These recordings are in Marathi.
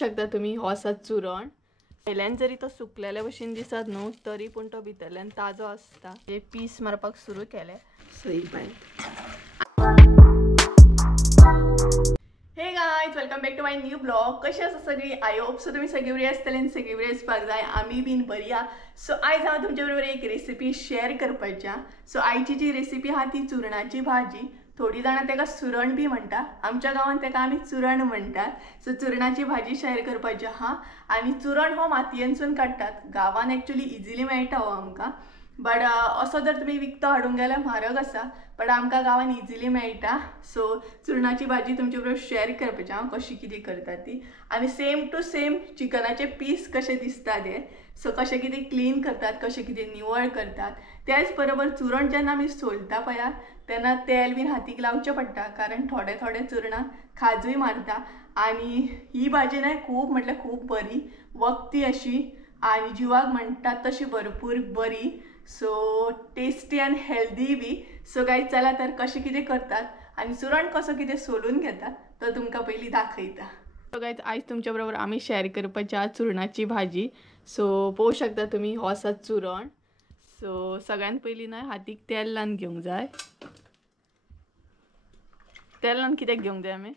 शकता तुम्ही हो आसा चुरण. भायल्यान जरी तो सुकलेल्या भशेन दिसत न्हू तरी पूण तो भितरल्यान ताजो आसता. हे पीस मारपाक सुरू केले. सही hey guys, welcome back to my new blog. कशी आसा सगळी? आय होप सो तुम्ही सगळी बरी आसतली आनी सगळी बरी आसपाक जाय. आमी बीन बरी आहा. सो आयज हांव तुमचे बरोबर एक रेसिपी शेअर करपाची. सो आयची जी रेसिपी आहा ती चुरणाची भाजी. थोडी जाणां तेका सुरण बी म्हणटा. आमच्या गांवांत तेका आमी चुरण म्हणटात. सो चुरणाची भाजी शेअर करपाची आहा. आनी चुरण हो मातयेनसून काडटात. गांवांत एक्चुअली इजिली मेळटा हो आमकां. बट असो जर तुम्ही विकतो हाडूंक गेल्यार म्हारग आसा. बट आमकां गांवांत इजिली मेळटा. सो चुरणाची भाजी तुमचे बरोबर शेअर करपाची हांव कशी कितें करता ती. आनी सेम टू सेम चिकनाचे पीस कशे दिसता ते. सो कशें कितें क्लीन करतात, कशें कितें निवळ करतात. त्याच बरोबर चुरण जेन्ना आमी सोलता पळय तेन्ना तेल बीन हातीक लावचें पडटा. कारण थोडे थोडे चुरणाक खाजूय मारता. आनी ही भाजी न्हय खूब म्हटल्यार खूब बरी, वखदी अशी आनी जिवाक म्हणटात तशी भरपूर बरी. So tasty end healthy be. So guys चला तर कशें कितें करतात आनी चुरण कसो कितें सोलून घेतात तो तुमकां पयलीं दाखयता. सो गाइस आयज तुमच्या बरोबर आमी शेअर करपाची आहा चुरणाची भाजी. सो पळोवंक शकता तुमी हो आसा चुरण. सो सगळ्यान पयलीं न्हय हातीक तेल लावन घेवंक जाय. तेल लावन कित्याक घेवंक जाय आमी?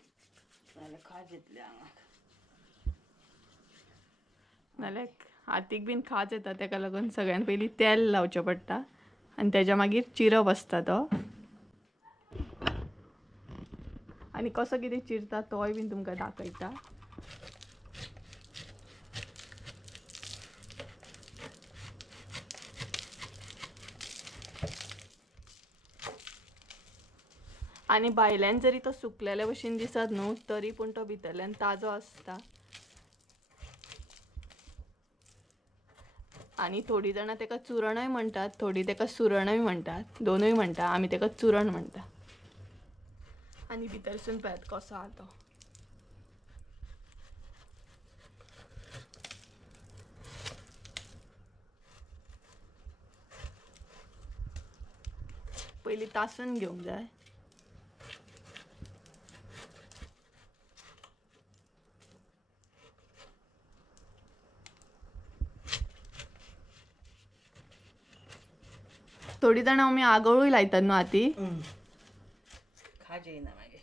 नाल्यार हातीक बीन खाज येता तेका लागून सगळ्यान पयलीं तेल लावचें पडटा आनी तेज्या मागीर चिरप आसता तो. आनी कसो कितें चिरता तोय बीन तुमकां दाखयता. आनी भायल्यान जरी तो सुकलेल्या भशेन दिसत न्हू तरी पूण तो भितरल्यान ताजो आसता. आनी थोडी जाणां तेका चुरणय म्हणटात, थोडी तेका सुरणय म्हणटात. दोनूय म्हणटा. आमी तेका चुरण म्हणटा. आनी भितरसून पळयात कसो आहा तो. पयलीं तासून घेवंक जाय. थोडी जाणां आमी आगळूय लायतात न्हू हाती. खाज येना मागीर.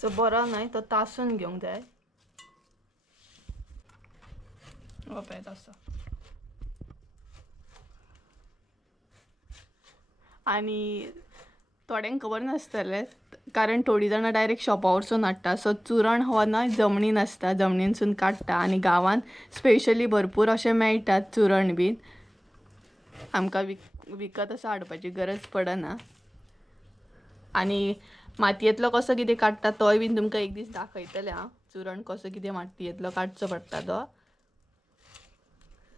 सो बरो न्हय तो तासून घेवंक जाय. हो पळय तसो. आनी थोड्यांक खबर नासतलें कारण थोडी जाणां डायरेक्ट शॉपा वरसून हाडटा. सो चुरण हो न्हय जमनीन आसता, जमनीनसून काडटा. आनी गांवांत स्पेशली भरपूर अशें मेळटात चुरण बीन. आमकां विकत असो हाडपाची गरज पडना. आनी मातयेंतलो कसो कितें काडटा तोय बीन तुमकां एक दीस दाखयतलें हांव. चुरण कसो कितें मातयेंतलो काडचो पडटा तो.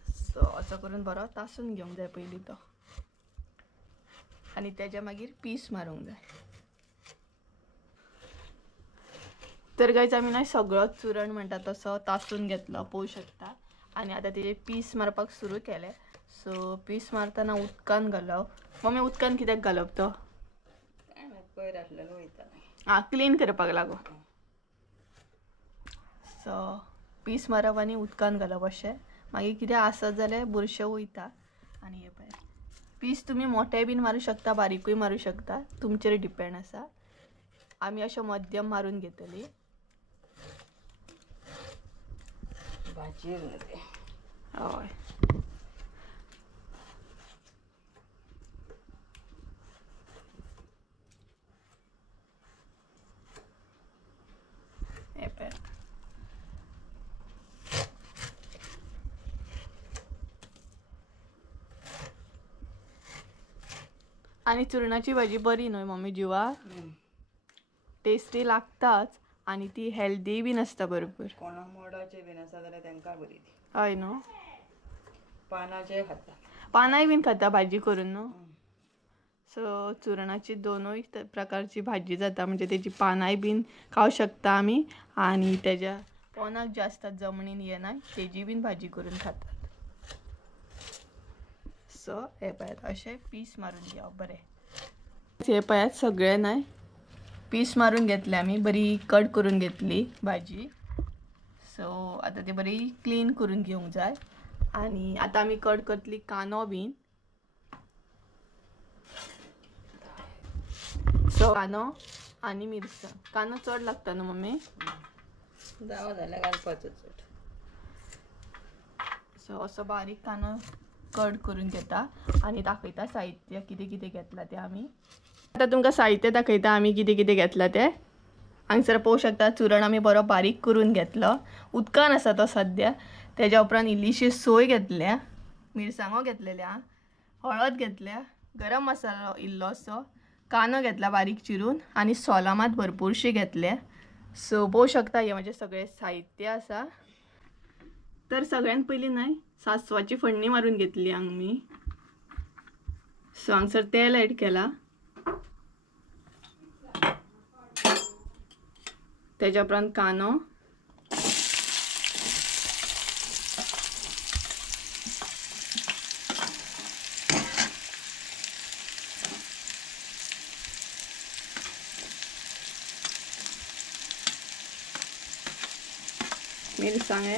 सो असो करून बरो तासून घेवंक जाय पयलीं तो. आनी तेज्या मागीर पीस मारूंक जाय. तर गायज आमी न्हय सगळो चुरण म्हणटा तसो तासून घेतलो पळोवंक शकता. आनी आतां तेजे पीस मारपाक सुरू केले. सो पीस मारतना उदकान घालप. मम्मी उदकान कित्याक घालप तो? कोयर आसलेलो वयता. क्लीन करपाक लागून. सो पीस मारप आनी उदकान घालप अशें. मागीर कितें आसत जाल्यार बुरशे वयता. आनी हे पळय पीस तुमी मोठे बीन मारूं शकता, बारीकूय मारूं शकता. तुमचेर डिपेंड आसा. आमी अशें मध्यम मारून घेतली. भाजी हय. हे पळय. आनी चुरणाची भाजी बरी न्हय मम्मी जिवाक. टेस्टी लागताच आनी ती हेल्दी बीन आसता भरपूर. कोणाक मोडाचे बीन आसा जाल्यार तांकां बरी ती. हय न्हू. पानाचे खाता. पानाय बीन खाता भाजी करून न्हू. सो चुरणाची दोनूय प्रकारची भाजी जाता. म्हणजे तेजी पानाय बीन खावं शकता आमी आनी तेज्या पोनाक जे आसतात जमनीन येना तेजी बीन भाजी करून खातात. सो हे पळयात असे पीस मारून घेवप बरे. हे पळयात सगळे नाही पीस मारून घेतले आम्ही, बरी कट करून घेतली भाजी. सो आता ते बरी क्लीन करून घेवंक जाय. आणि आता आम्ही कट करतली कानो बीन. सो कानो आणि मिरसांग. कानो चड लागता न्हू मम्मी? जावं जाल्यार घालपाचो चड. सो असो बारीक कानो कट करून घेता आणि दाखयता साहित्य कितें कितें घेतला ते आमी. आता तुमकां साहित्य दाखयता आमी कितें कितें घेतला ते. हांगसर पळोवंक शकता चुरण आमी बरो बारीक करून घेतलो. उदकान आसा तो सद्या. तेज्या उपरांत इल्लीशी सोय घेतल्या, मिरसांगो घेतलेल्या, हळद घेतल्या, गरम मसालो इल्लोसो, कानो घेतला बारीक चिरून आणि सोलां मात भरपूरशी घेतल्या. सो पळोवंक शकता हे म्हणजे सगळे साहित्य आसा. तर सगळ्यात पयलीं न्हय सासवाची फोडणी मारून घेतली आमी. सो हांगसर तेल ऍड केला. तेज्या उपरांत कानो, मिरसांगे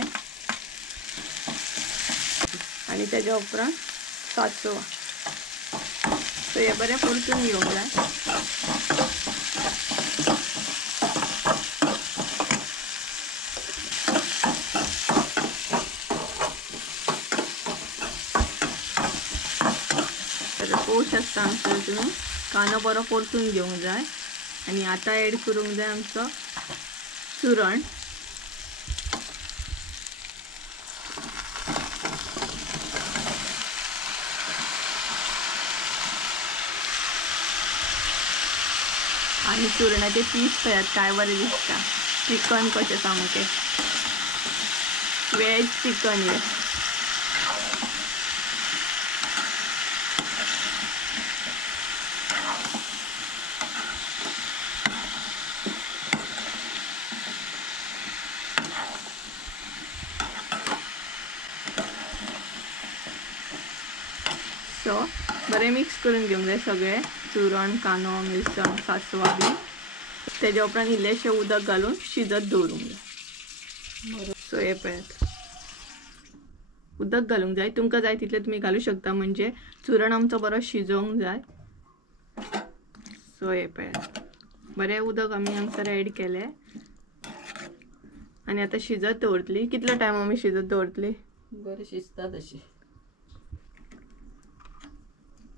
आणि तेज्या उपरांत सासवा. सो हे बरें परतून घेवंक जाय. पळोवंक शकता हांगसर तुमी कानो बरो परतून घेवंक जाय. आणि आता ऍड करूंक जाय आमचो चुरण. आणि चुरणाचे पीस पळयात काय बरे दिसता. चिकन कशें सामकें वेज चिकन हे. सो बरें मिक्स करून घेवंक जाय सगळे चुरण, कानो, मिरसांग, सासवा बी. तेज्या उपरांत इल्लेशें उदक घालून शिजत दवरूंक जाय. सो हे पळयात उदक घालूंक जाय. तुमकां जाय तितले तुमी घालूं शकता म्हणजे चुरण आमचो बरो शिजोवंक जाय. सो हे पळयात बरें उदक आमी हांगसर ऍड केलें आणि आता शिजत दवरतली. कितलो टायम आमी शिजत दवरतली? बरें शिजता तशी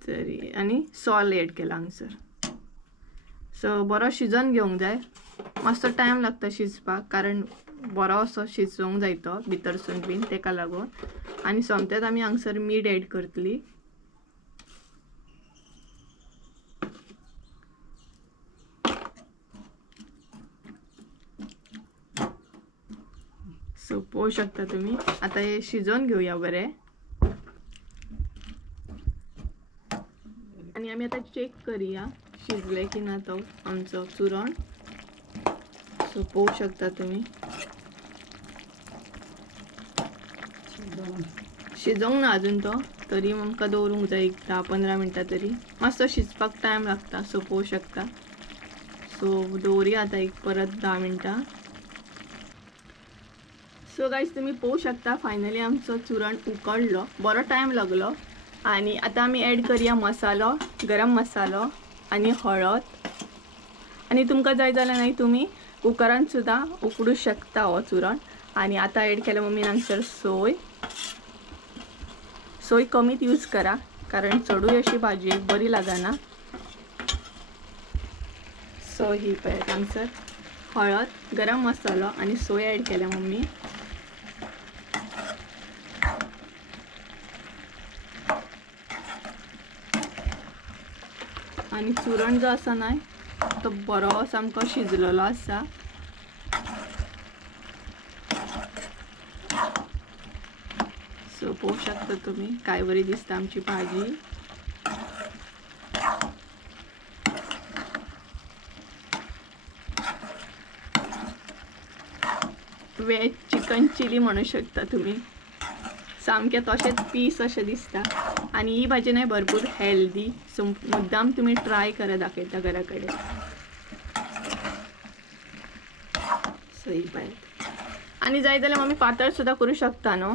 तरी. आणि सॉल्ट ऍड केला हांगसर. सो बरो शिजोवन घेवंक जाय. मातसो टायम लागता शिजपाक कारण बरो असो शिजोवंक जाय तो भितरसून बीन तेका लागून. आणि सोमतेच आमी हांगसर मीठ ऍड करतली. सो पळोवंक शकता तुमी. आता हे शिजोवन घेवया बरें. आणि आमी आता चेक करूया शिजले की ना तो आमचो चुरण. सो पळोवंक शकता तुमी शिजोवंक ना अजून तो. तरी आमकां दवरूंक जाय 10-15 मिनटां तरी. मातसो शिजपाक टायम लागता. सो पळोवंक शकता. सो दवरूया आता एक परत 10 मिनटां. सो गायज तुम्ही पळोवंक शकता फायनली आमचो चुरण उकडलो. बरो टायम लागलो. आणि आता आमी ऍड करूया मसालो, गरम मसालो आणि हळद. आणि तुमकां जाय जाल्यार नाही तुम्ही कुकरान सुद्धा उकडू शकता हो चुरण. आणि आता ऍड केलं मम्मीन हांगसर सोय. सोय कमीत यूज करा कारण चडूय अशी भाजी बरी लागना. सो ही पळयात हांगसर हळद, गरम मसालो आणि सोय ऍड केल्या मम्मी. आणि चुरण जो आसा ना तो बरो सामको शिजलेलो आसा. सो पळोवंक शकता तुम्ही काय बरी दिसता आमची भाजी. वेज चिकन चिली म्हणू शकता तुम्ही. सामके तशेंच पीस अशें दिसता. आणि ही भाजी नाही भरपूर हेल्दी, सो मुद्दाम तुम्ही ट्राय करा दाखवता घराकडे. सो ही पाहिजे आणि जाय जाल्यार मम्मी पातळ सुद्धा करू शकता न्हू.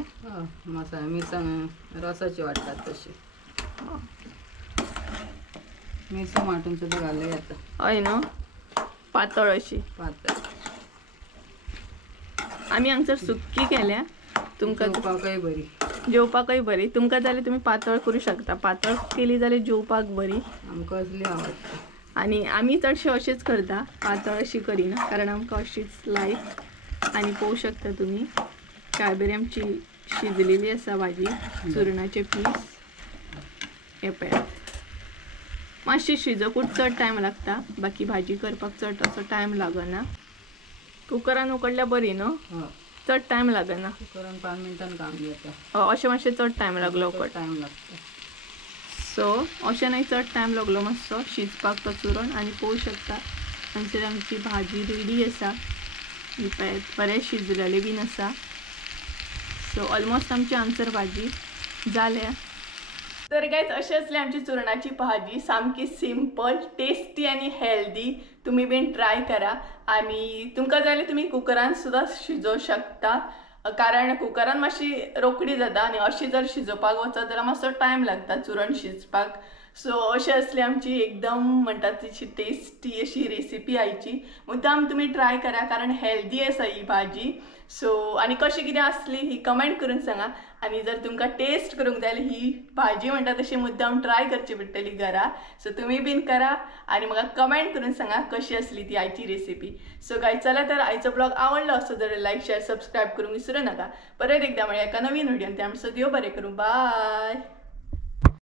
मसाला मिरसांग रसाची वाटतात तशी. मिरसांग वाटून सुद्धा घालूं येता. हय न्हू, पातळ अशी. पातळ आम्ही हांगसर सुक्की केल्या. तुमकां जेवपाकय बरी. जेवपाकय बरी. तुमकां जाल्यार तुम्ही पातळ करू शकता. पातळ केली जाल्यार जेवपाक बरी. आमकां असली आवडटा. आणि आम्ही चडशे अशीच करता, पातळ अशी करिना, कारण आमकां अशीच लायक. आणि पोवू शकता तुम्ही काय बरी आमची शिजलेली आसा भाजी. चुरणाचे पीस हे पळयात. मातशी शिजोकूच चड टायम लागता, बाकी भाजी करपाक चड असो टायम लागना. कुकरान उकडल्या बरी न्हू, चड टायम लागना. कुकरान 5 मिनटान काम जाता. अशें मातशें चड टायम लागलो उकड. टायम लागता. सो अशें नाही चड टायम लागलो मातसो शिजपाक तो चुरण. आणि पोवू शकता हांगसर आमची भाजी रेडी आसा. ही पळयात बरें शिजलेली बीन आसा. सो ऑलमोस्ट आमची हांगसर भाजी जाल्या. तर गायज अशी असली आमची चुरणाची भाजी. सामकी सिंपल, टेस्टी आणि हेल्दी. तुम्ही बीन ट्राय करा. आणि तुमकां जाय तुम्ही कुकरान सुद्धा शिजोवं शकता, कारण कुकरान मातशी रोखडी जाता. आणि अशी जर शिजोवपाक वचत जाल्यार मातसो टायम लागता चुरण शिजपाक. सो अशी असली आमची एकदम म्हणटात तशी टेस्टी अशी रेसिपी आयची. मुद्दाम तुम्ही ट्राय करा, कारण हेल्दी आसा ही भाजी. सो आणि कशी कितें असली ही कमेंट करून सांगा. आणि जर तुमकां टेस्ट करूंक जाय जाल्यार ही भाजी म्हणटा तशी मुद्दाम ट्राय करची पडटली घरा. सो तुम्ही बीन करा आणि म्हाका कमेंट करून सांगा कशी असली ती आयची रेसिपी. सो गाय चला तर आयचो ब्लॉग आवडलो असो जाल्यार लाईक शेअर सबस्क्राईब करूंक विसरू नका. परत एकदा मेळया एका नवीन व्हिडिओन. त्यामुळे देव बरें करूं. बाय.